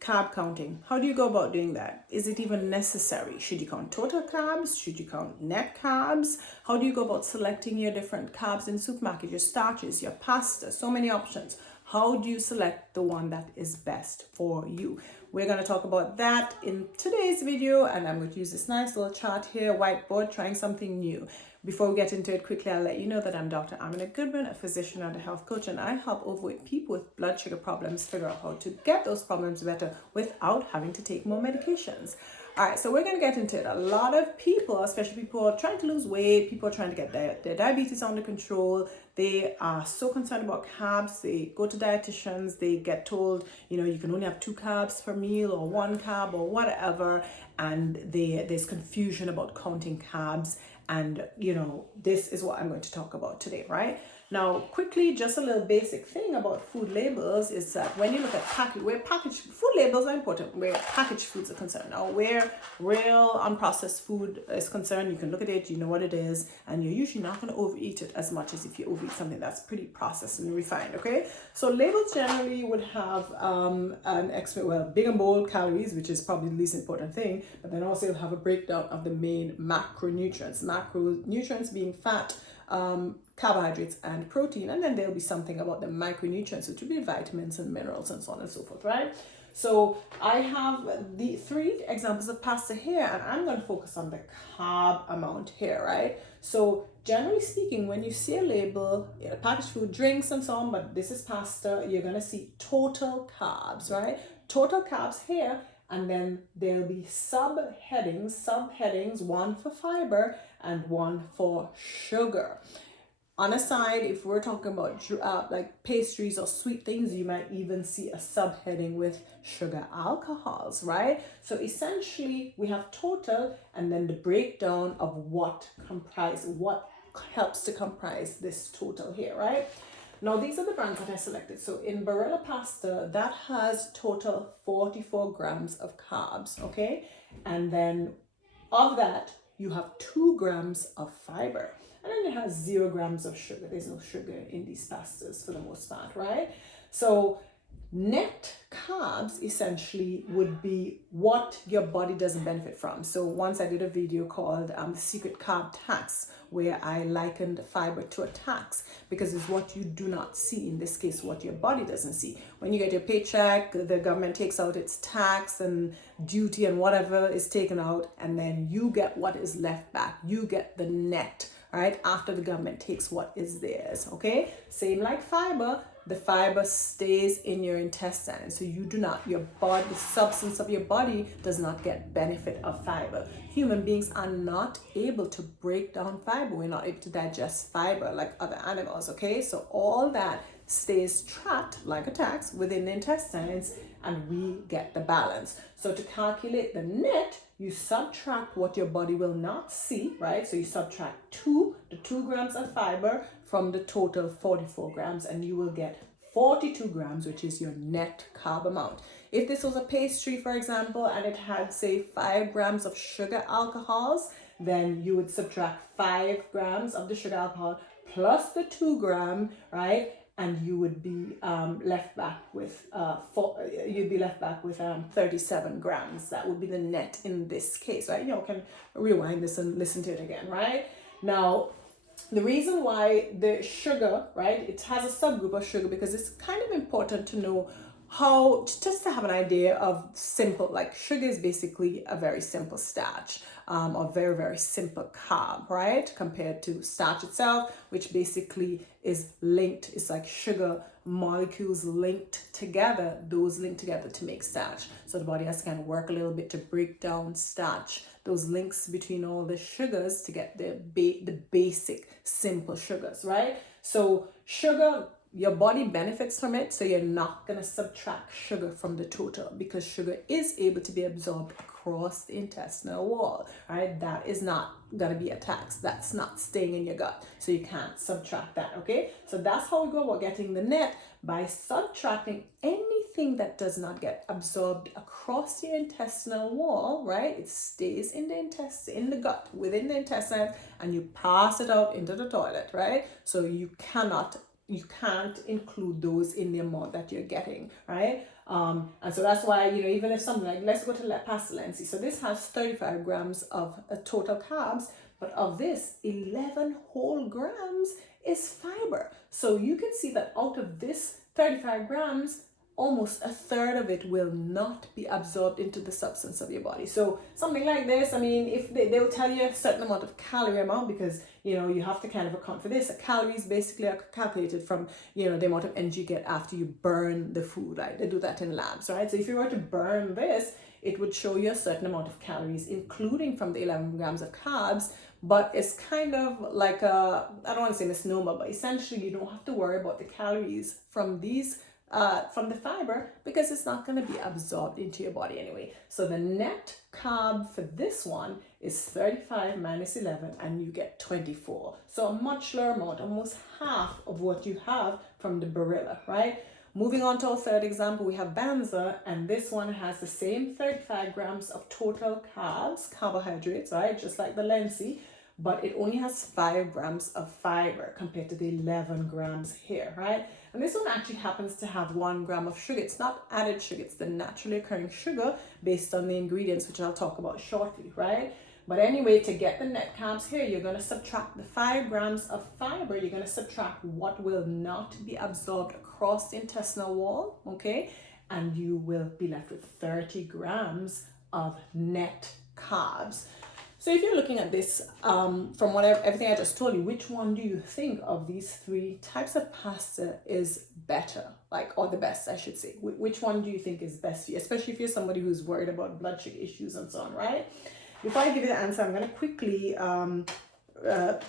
carb counting. How do you go about doing that? Is it even necessary? Should you count total carbs? Should you count net carbs? How do you go about selecting your different carbs in the supermarket, your starches, your pasta? So many options. How do you select the one that is best for you? We're going to talk about that in today's video, and I'm going to use this nice little chart here, whiteboard, trying something new. Before we get into it quickly, I'll let you know that I'm Dr. Amina Goodwin, a physician and a health coach, and I help overweight people with blood sugar problems figure out how to get those problems better without having to take more medications. All right, so we're going to get into it. A lot of people, especially people are trying to lose weight, people are trying to get their diabetes under control. They are so concerned about carbs. They go to dietitians, they get told, you can only have 2 carbs per meal or 1 carb or whatever. And there's confusion about counting carbs. And, this is what I'm going to talk about today, right? Now, quickly, just a little basic thing about food labels is that when you look at food labels are important where packaged foods are concerned. Now, where real unprocessed food is concerned, you can look at it, you know what it is, and you're usually not going to overeat it as much as if you overeat something that's pretty processed and refined, okay? So labels generally would have big and bold calories, which is probably the least important thing, but then also you'll have a breakdown of the main macronutrients. Macronutrients being fat, carbohydrates and protein, and then there'll be something about the micronutrients, which will be vitamins and minerals and so on and so forth, right? So I have the 3 examples of pasta here, and I'm going to focus on the carb amount here, right? So generally speaking, when you see a label, packaged food, drinks and so on, but this is pasta, you're going to see total carbs, right? Total carbs here, and then there'll be subheadings, one for fiber and one for sugar. On a side, if we're talking about like pastries or sweet things, you might even see a subheading with sugar alcohols, right? So essentially, we have total and then the breakdown of what helps to comprise this total here, right? Now, these are the brands that I selected. So in Barilla pasta, that has total 44 grams of carbs, okay? And then of that, you have 2 grams of fiber. And then it has 0 grams of sugar. There's no sugar in these pastas for the most part, right? So net carbs essentially would be what your body doesn't benefit from. So once I did a video called The Secret Carb Tax, where I likened fiber to a tax because it's what you do not see. In this case, what your body doesn't see. When you get your paycheck, the government takes out its tax and duty and whatever is taken out, and then you get what is left back. You get the net, right? After the government takes what is theirs, okay? Same like fiber. The fiber stays in your intestines, so the substance of your body does not get benefit of fiber. Human beings are not able to break down fiber. We're not able to digest fiber like other animals, okay? So all that stays trapped like a tax within the intestines, and we get the balance. So to calculate the net, you subtract what your body will not see, right? So you subtract 2 grams of fiber from the total 44 grams, and you will get 42 grams, which is your net carb amount. If this was a pastry, for example, and it had, say, 5 grams of sugar alcohols, then you would subtract 5 grams of the sugar alcohol plus the 2 gram, right? And you would be left back with 37 grams. That would be the net in this case, right? You can rewind this and listen to it again, right? Now, the reason why the sugar, right, it has a subgroup of sugar because it's kind of important to know how, just to have an idea of simple, like sugar is basically a very simple starch, or very, very simple carb, right? Compared to starch itself, which basically is linked. It's like sugar molecules linked together, those link together to make starch. So the body has to kind of work a little bit to break down starch, those links between all the sugars to get the basic simple sugars, right? So sugar, your body benefits from it, so you're not going to subtract sugar from the total because sugar is able to be absorbed across the intestinal wall, right? That is not going to be a tax. That's not staying in your gut, so you can't subtract that, okay? So that's how we go about getting the net, by subtracting anything that does not get absorbed across the intestinal wall, right? It stays in the intestine, in the gut, within the intestine, and you pass it out into the toilet, right? So you can't include those in the amount that you're getting, right? And so that's why, even if something like, let's go to pasta lentil. So this has 35 grams of total carbs, but of this, 11 whole grams is fiber. So you can see that out of this 35 grams, almost a third of it will not be absorbed into the substance of your body. So something like this, if they'll tell you a certain amount of calorie amount, because you have to kind of account for this. Calories basically are calculated from the amount of energy you get after you burn the food, right? They do that in labs, right? So if you were to burn this, it would show you a certain amount of calories, including from the 11 grams of carbs. But it's kind of like I don't want to say misnomer, but essentially you don't have to worry about the calories from these from the fiber, because it's not going to be absorbed into your body anyway. So the net carb for this one is 35 minus 11, and you get 24. So a much lower amount, almost half of what you have from the Barilla, right? Moving on to our third example, we have Banza, and this one has the same 35 grams of total carbs, carbohydrates, right? Just like the lentil, but it only has 5 grams of fiber compared to the 11 grams here, right? And this one actually happens to have 1 gram of sugar. It's not added sugar, it's the naturally occurring sugar based on the ingredients, which I'll talk about shortly, right? But anyway, to get the net carbs here, you're going to subtract the 5 grams of fiber. You're going to subtract what will not be absorbed across the intestinal wall, okay? And you will be left with 30 grams of net carbs. So if you're looking at this from everything I just told you, which one do you think of these 3 types of pasta is better, or the best, I should say? Which one do you think is best for you, especially if you're somebody who's worried about blood sugar issues and so on, right? Before I give you the answer, I'm going to quickly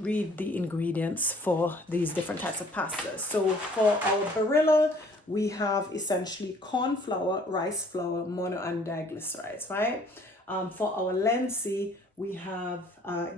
read the ingredients for these different types of pastas. So for our Barilla, we have essentially corn flour, rice flour, mono and diglycerides, right? For our lentil, we have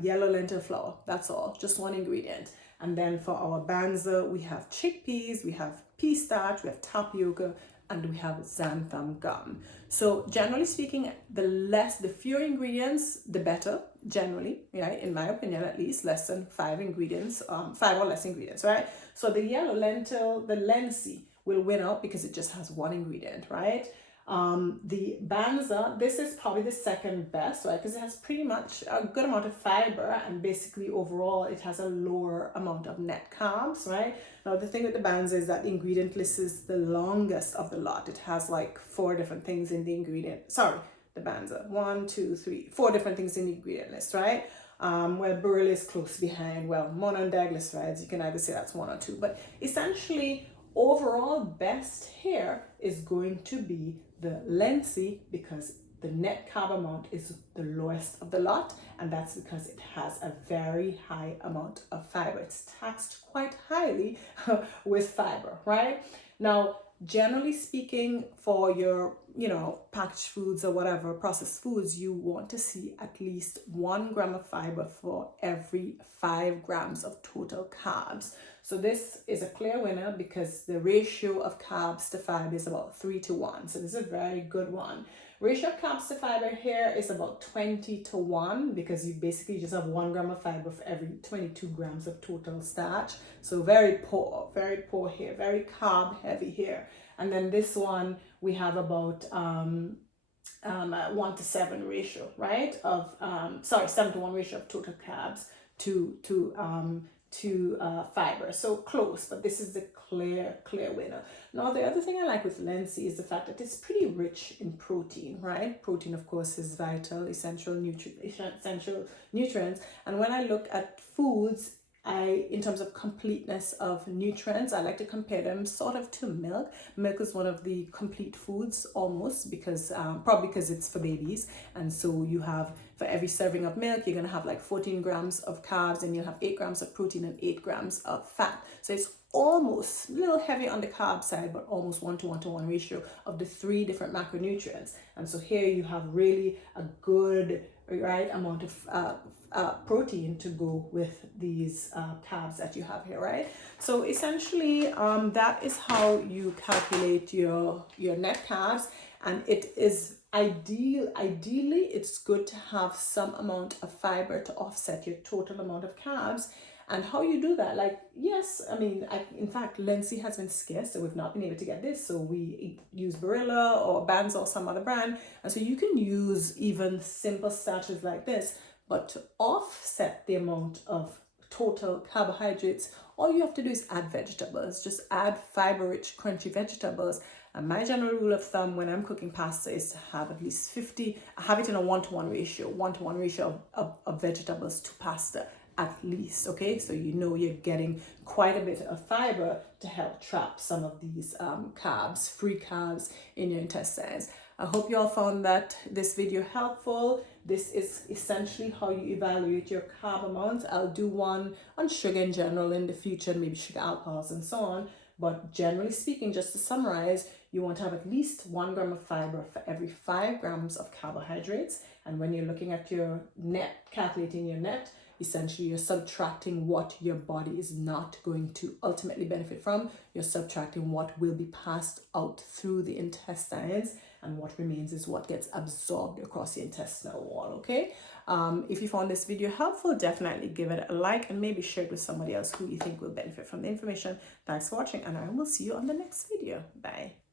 yellow lentil flour. That's all, just one ingredient. And then for our Banza, we have chickpeas, we have pea starch, we have tapioca, and we have xanthan gum. So generally speaking, the fewer ingredients, the better, generally, right? In my opinion, at least less than 5 ingredients, 5 or less ingredients, right? So the yellow lentil, the lentil will win out because it just has 1 ingredient, right? The Banza, this is probably the second best, right? Because it has pretty much a good amount of fiber, and basically overall it has a lower amount of net carbs, right? Now the thing with the Banza is that the ingredient list is the longest of the lot. It has like 4 different things in the ingredient. Sorry, the Banza, 1, 2, 3, 4 different things in the ingredient list, right? Where Barilla is close behind. Well, mono and diglycerides, you can either say that's 1 or 2, but essentially overall best here is going to be the lentil, because the net carb amount is the lowest of the lot, and that's because it has a very high amount of fiber. It's taxed quite highly with fiber, right? Now, generally speaking, for your packaged foods or whatever, processed foods, you want to see at least 1 gram of fiber for every 5 grams of total carbs. So this is a clear winner because the ratio of carbs to fiber is about 3:1. So this is a very good one. Ratio of carbs to fiber here is about 20:1, because you basically just have 1 gram of fiber for every 22 grams of total starch. So very poor here, very carb heavy here. And then this one, we have about 1:7 ratio, right? Of 7:1 ratio of total carbs to fiber. So close, but this is the clear winner. Now the other thing I like with lentil is the fact that it's pretty rich in protein, right? Protein, of course, is vital, essential nutrients. And when I look at foods, in terms of completeness of nutrients, I like to compare them sort of to milk. Milk is one of the complete foods almost, because probably because it's for babies. And so you have, for every serving of milk, you're going to have like 14 grams of carbs, and you'll have 8 grams of protein and 8 grams of fat. So it's almost a little heavy on the carb side, but almost 1:1 ratio of the 3 different macronutrients. And so here you have really a good right amount of protein to go with these carbs that you have here, right? So essentially that is how you calculate your net carbs, and it is ideally it's good to have some amount of fiber to offset your total amount of carbs. And how you do that, like, yes, I mean, in fact, linseed has been scarce, so we've not been able to get this, so we use Barilla or Bands or some other brand. And so you can use even simple starches like this, but to offset the amount of total carbohydrates, all you have to do is add vegetables. Just add fiber-rich, crunchy vegetables. And my general rule of thumb when I'm cooking pasta is to have at least 50, I have it in a 1-to-1 ratio of vegetables to pasta at least, okay? So you know you're getting quite a bit of fiber to help trap some of these carbs, free carbs in your intestines. I hope you all found that this video helpful. This is essentially how you evaluate your carb amount. I'll do one on sugar in general in the future, maybe sugar alcohols and so on. But generally speaking, just to summarize, you want to have at least 1 gram of fiber for every 5 grams of carbohydrates. And when you're looking at your net, calculating your net, essentially you're subtracting what your body is not going to ultimately benefit from. You're subtracting what will be passed out through the intestines, and what remains is what gets absorbed across the intestinal wall, okay? If you found this video helpful, definitely give it a like and maybe share it with somebody else who you think will benefit from the information. Thanks for watching, and I will see you on the next video. Bye.